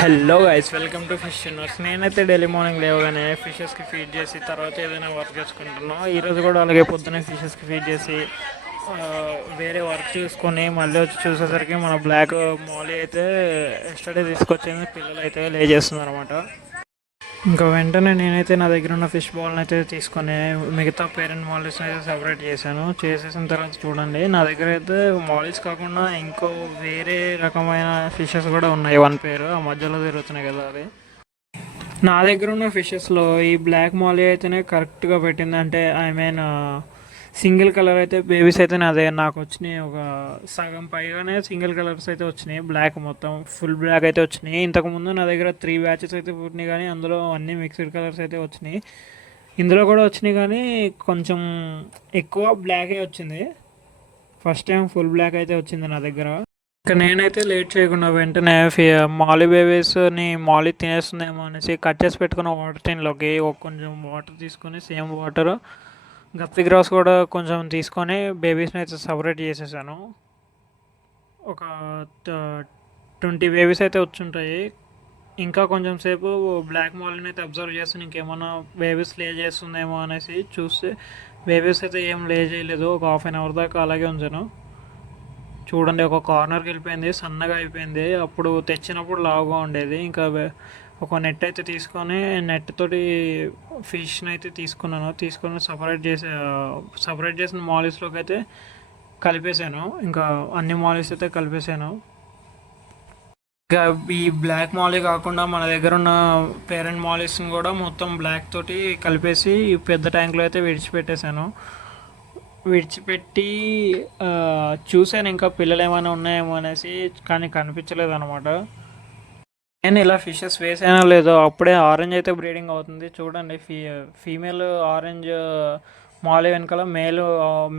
Hello guys, welcome to fish news. నేనైతే daily morning లేవగానే ఫిషెస్కి feed చేసి తర్వాత ఏదైనా వర్క్ చేసుకుంటున్నాను. ఈరోజు కూడా అలాగే పొద్దున్నే ఫిషెస్కి ఫీడ్ చేసి వేరే వర్క్ చూసుకొని మళ్ళీ వచ్చి చూసేసరికి మన బ్లాక్ మాలీ అయితే ఎస్టర్డే తీసుకొచ్చింది. పిల్లలు అయితే లే చేస్తున్నారు అనమాట. ఇంకా వెంటనే నేనైతే నా దగ్గర ఉన్న ఫిష్ బాల్ని అయితే తీసుకొని మిగతా పేరెంట్ మాలిస్ని అయితే సపరేట్ చేశాను. చేసేసిన తర్వాత చూడండి, నా దగ్గర అయితే మాలిస్ కాకుండా ఇంకో వేరే రకమైన ఫిషెస్ కూడా ఉన్నాయి. వన్ పేరు ఆ మధ్యలో తిరుగుతున్నాయి కదా అవి. నా దగ్గర ఉన్న ఫిషెస్లో ఈ బ్లాక్ మాలీ అయితేనే కరెక్ట్గా పెట్టింది. అంటే ఐ మీన్ సింగిల్ కలర్ అయితే బేబీస్ అయితే నా దగ్గర నాకు వచ్చినాయి. ఒక సగం పైగానే సింగిల్ కలర్స్ అయితే వచ్చినాయి. బ్లాక్ మొత్తం ఫుల్ బ్లాక్ అయితే వచ్చినాయి. ఇంతకుముందు నా దగ్గర 3 బ్యాచెస్ అయితే పుట్టినాయి, కానీ అందులో అన్ని మిక్స్డ్ కలర్స్ అయితే వచ్చినాయి. ఇందులో కూడా వచ్చినాయి, కానీ కొంచెం ఎక్కువ బ్లాకే వచ్చింది. ఫస్ట్ టైం ఫుల్ బ్లాక్ అయితే వచ్చింది నా దగ్గర. ఇంకా నేనైతే లేట్ చేయకుండా వెంటనే మాలీ బేబీస్ని మాలీ తినేస్తుందేమో అనేసి కట్ చేసి పెట్టుకున్న వాటర్ టిన్లోకి కొంచెం వాటర్ తీసుకొని, సేమ్ వాటర్ గప్పి గ్రాస్ కూడా కొంచెం తీసుకొని బేబీస్ని అయితే సపరేట్ చేసేసాను. ఒక 20 బేబీస్ అయితే వచ్చుంటాయి. ఇంకా కొంచెం సేపు బ్లాక్ మాలీని అయితే అబ్జర్వ్ చేస్తాను, ఇంకేమన్నా బేబీస్ లే చేస్తుందేమో అనేసి. చూస్తే బేబీస్ అయితే ఏం లే చేయలేదు. ఒక హాఫ్ అన్ అవర్ దాకా అలాగే ఉంచాను. చూడండి, ఒక కార్నర్కి వెళ్ళిపోయింది, సన్నగా అయిపోయింది. అప్పుడు తెచ్చినప్పుడు లావుగా ఉండేది. ఇంకా ఒక నెట్ అయితే తీసుకొని నెట్ తోటి ఫిష్ని అయితే తీసుకొని సపరేట్ చేసిన మాలిస్లోకి అయితే కలిపేసాను. ఇంకా అన్ని మాలిస్ అయితే కలిపేసాను. ఇంకా ఈ బ్లాక్ మాలీ కాకుండా మన దగ్గర ఉన్న పేరెంట్ మాలిస్ని కూడా మొత్తం బ్లాక్ తోటి కలిపేసి పెద్ద ట్యాంక్లో అయితే విడిచిపెట్టి చూశాను ఇంకా పిల్లలు ఏమైనా ఉన్నాయేమో అనేసి, కానీ కనిపించలేదు అనమాట. నేను ఇలా ఫిషెస్ వేసానో లేదో అప్పుడే ఆరెంజ్ అయితే బ్రీడింగ్ అవుతుంది. చూడండి, ఫీమేల్ ఆరెంజ్ మాలీ వెనకాల మేల్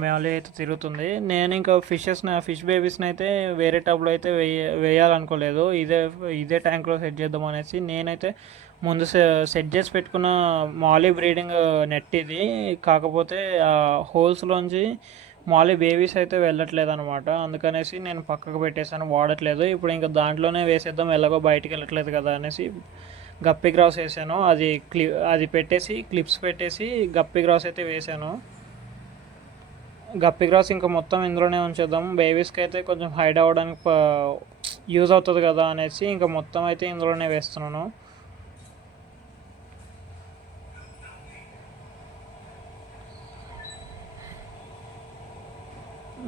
మాలీ అయితే తిరుగుతుంది. నేను ఇంకా ఫిష్ బేబీస్ని అయితే వేరే టబ్లో అయితే వేయాలనుకోలేదు. ఇదే ట్యాంక్లో సెట్ చేద్దాం అనేసి నేనైతే ముందు సెట్ చేసి పెట్టుకున్న మాలీ బ్రీడింగ్ నెట్ ఇది. కాకపోతే హోల్స్లోంచి మాలీ బేబీస్ అయితే వెళ్ళట్లేదు అనమాట. అందుకనేసి నేను పక్కకు పెట్టేసాను, వాడట్లేదు. ఇప్పుడు ఇంకా దాంట్లోనే వేసేద్దాం, ఎలాగో బయటికి వెళ్ళట్లేదు కదా అనేసి గప్పి గ్రాస్ వేసాను. అది పెట్టేసి క్లిప్స్ పెట్టేసి గప్పి గ్రాస్ అయితే వేసాను. గప్పి గ్రాస్ ఇంకా మొత్తం ఇందులోనే ఉంచేద్దాం, బేబీస్కి అయితే కొంచెం హైడ్ అవ్వడానికి యూజ్ అవుతుంది కదా అనేసి ఇంకా మొత్తం అయితే ఇందులోనే వేస్తున్నాను.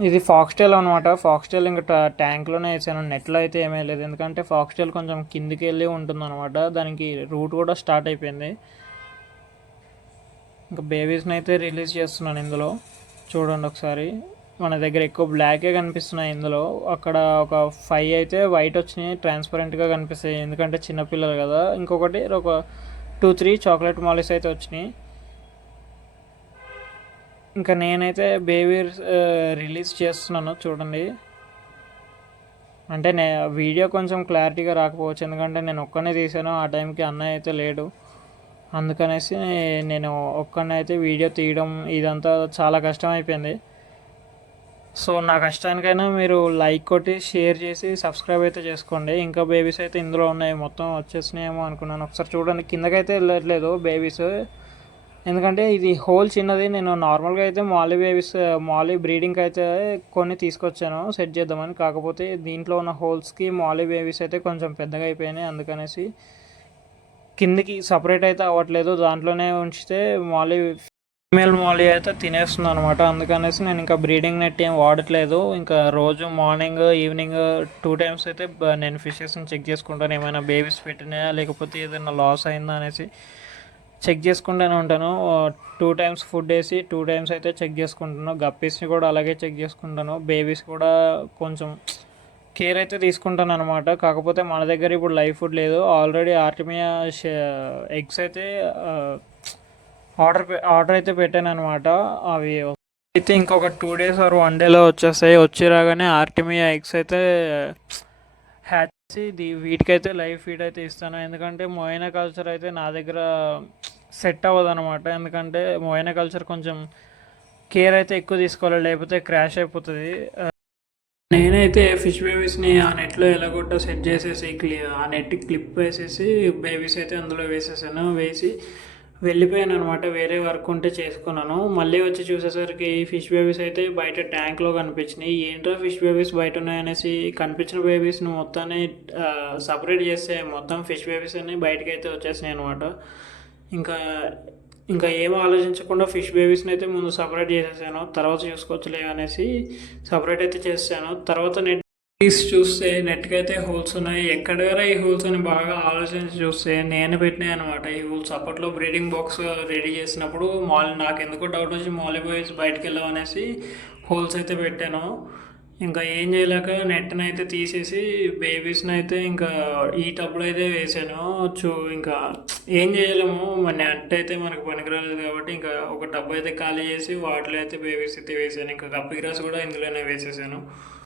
ఇది ఫాక్స్టైల్ అనమాట. ఫాక్స్టైల్ ఇంకా ట్యాంక్లోనే వేసాను, నెట్లో అయితే ఏమీ లేదు. ఎందుకంటే ఫాక్స్టైల్ కొంచెం కిందికి వెళ్ళి ఉంటుంది అనమాట. దానికి రూట్ కూడా స్టార్ట్ అయిపోయింది. ఇంకా బేబీస్ని అయితే రిలీజ్ చేస్తున్నాను ఇందులో. చూడండి ఒకసారి, మన దగ్గర ఎక్కువ బ్లాకే కనిపిస్తున్నాయి ఇందులో. అక్కడ ఒక 5 అయితే వైట్ వచ్చినాయి, ట్రాన్స్పరెంట్గా కనిపిస్తాయి, ఎందుకంటే చిన్నపిల్లలు కదా. ఇంకొకటి ఒక 2-3 చాక్లెట్ మాలిస్ అయితే వచ్చినాయి. ఇంకా నేనైతే బేబీ రిలీజ్ చేస్తున్నాను చూడండి. అంటే వీడియో కొంచెం క్లారిటీగా రాకపోవచ్చు, ఎందుకంటే నేను ఒక్కనే తీసాను. ఆ టైంకి అన్నయ్య అయితే లేడు, అందుకనేసి నేను ఒక్కనే అయితే వీడియో తీయడం ఇదంతా చాలా కష్టం అయిపోయింది. సో నా కష్టానికైనా మీరు లైక్ కొట్టి షేర్ చేసి సబ్స్క్రైబ్ అయితే చేసుకోండి. ఇంకా బేబీస్ అయితే ఇందులో ఉన్నాయి, మొత్తం వచ్చేసినాయేమో అనుకున్నాను. ఒకసారి చూడండి, కిందకైతే వెళ్ళట్లేదు బేబీస్, ఎందుకంటే ఇది హోల్ చిన్నది. నేను నార్మల్గా అయితే మాలీ బ్రీడింగ్కి అయితే కొన్ని తీసుకొచ్చాను సెట్ చేద్దామని. కాకపోతే దీంట్లో ఉన్న హోల్స్కి మాలీ బేబీస్ అయితే కొంచెం పెద్దగా అయిపోయినాయి, అందుకనేసి కిందికి సపరేట్ అయితే అవ్వట్లేదు. దాంట్లోనే ఉంచితే ఫీమేల్ మాలీ అయితే తినేస్తుంది అనమాట. అందుకనేసి నేను ఇంకా బ్రీడింగ్ నెట్ ఏం వాడట్లేదు. ఇంకా రోజు మార్నింగ్ ఈవినింగ్ 2 టైమ్స్ అయితే నేను ఫిషెస్ని చెక్ చేసుకుంటాను, ఏమైనా బేబీస్ పెట్టినాయా లేకపోతే ఏదైనా లాస్ అయిందా అనేసి చెక్ చేసుకుంటూనే ఉంటాను. 2 టైమ్స్ ఫుడ్ వేసి 2 టైమ్స్ అయితే చెక్ చేసుకుంటాను. గప్పీస్ని కూడా అలాగే చెక్ చేసుకుంటాను. బేబీస్ కూడా కొంచెం కేర్ అయితే తీసుకుంటాను అనమాట. కాకపోతే మన దగ్గర ఇప్పుడు లైవ్ ఫుడ్ లేదు. ఆల్రెడీ ఆర్టిమియా ఎగ్స్ అయితే ఆర్డర్ అయితే పెట్టాను అనమాట. అవి అయితే ఇంకొక 2 డేస్ ఆర్ 1 డేలో వచ్చేస్తాయి. వచ్చి రాగానే ఆర్టిమియా ఎగ్స్ అయితే హ్యాచ్ చేసి వీటికైతే లైవ్ ఫీడ్ అయితే ఇస్తాను. ఎందుకంటే మోయినా కల్చర్ అయితే నా దగ్గర సెట్ అవ్వదు అనమాట. ఎందుకంటే మోయినా కల్చర్ కొంచెం కేర్ అయితే ఎక్కువ తీసుకోవాలి, లేకపోతే క్రాష్ అయిపోతుంది. నేనైతే ఫిష్ బేబీస్ని ఆ నెట్లో ఎలాగొట్టో సెట్ చేసేసి ఆ నెట్ క్లిప్ వేసేసి బేబీస్ అయితే అందులో వేసేసాను. వేసి వెళ్ళిపోయాను అనమాట. వేరే వర్క్ ఉంటే చేసుకున్నాను. మళ్ళీ వచ్చి చూసేసరికి ఫిష్ బేబీస్ అయితే బయట ట్యాంక్లో కనిపించినాయి. ఏంటో ఫిష్ బేబీస్ బయట ఉన్నాయనేసి కనిపించిన బేబీస్ని మొత్తాన్ని సపరేట్ చేస్తే మొత్తం ఫిష్ బేబీస్ అన్నీ బయటకు అయితే వచ్చేసినాయి అనమాట. ఇంకా ఇంకా ఏం ఆలోచించకుండా ఫిష్ బేబీస్ని అయితే ముందు సపరేట్ చేసేసాను. తర్వాత చూసుకోవచ్చులే అనేసి సపరేట్ అయితే చేసాను. తర్వాత నెట్ తీసి చూస్తే నెట్కి అయితే హోల్స్ ఉన్నాయి. ఎక్కడెవరా ఈ హోల్స్ అని బాగా ఆలోచించి చూస్తే నేను పెట్టినాయి అనమాట ఈ హోల్స్. అప్పట్లో బ్రీడింగ్ బాక్స్ రెడీ చేసినప్పుడు నాకు ఎందుకో డౌట్ వచ్చి మాలి బాయ్స్ బయటకు వెళ్ళామనేసి హోల్స్ అయితే పెట్టాను. ఇంకా ఏం చేయలేక నెట్ని అయితే తీసేసి బేబీస్ని అయితే ఇంకా ఈ టబ్లో అయితే వేసాను. ఇంకా ఏం చేయలేము, మన నెట్ అయితే మనకు పనికిరాలేదు కాబట్టి ఇంకా ఒక టబ్ అయితే ఖాళీ చేసి వాటిలో అయితే బేబీస్ అయితే వేసాను. ఇంకా కప్పి గ్రాస్ కూడా ఇందులోనే వేసేసాను.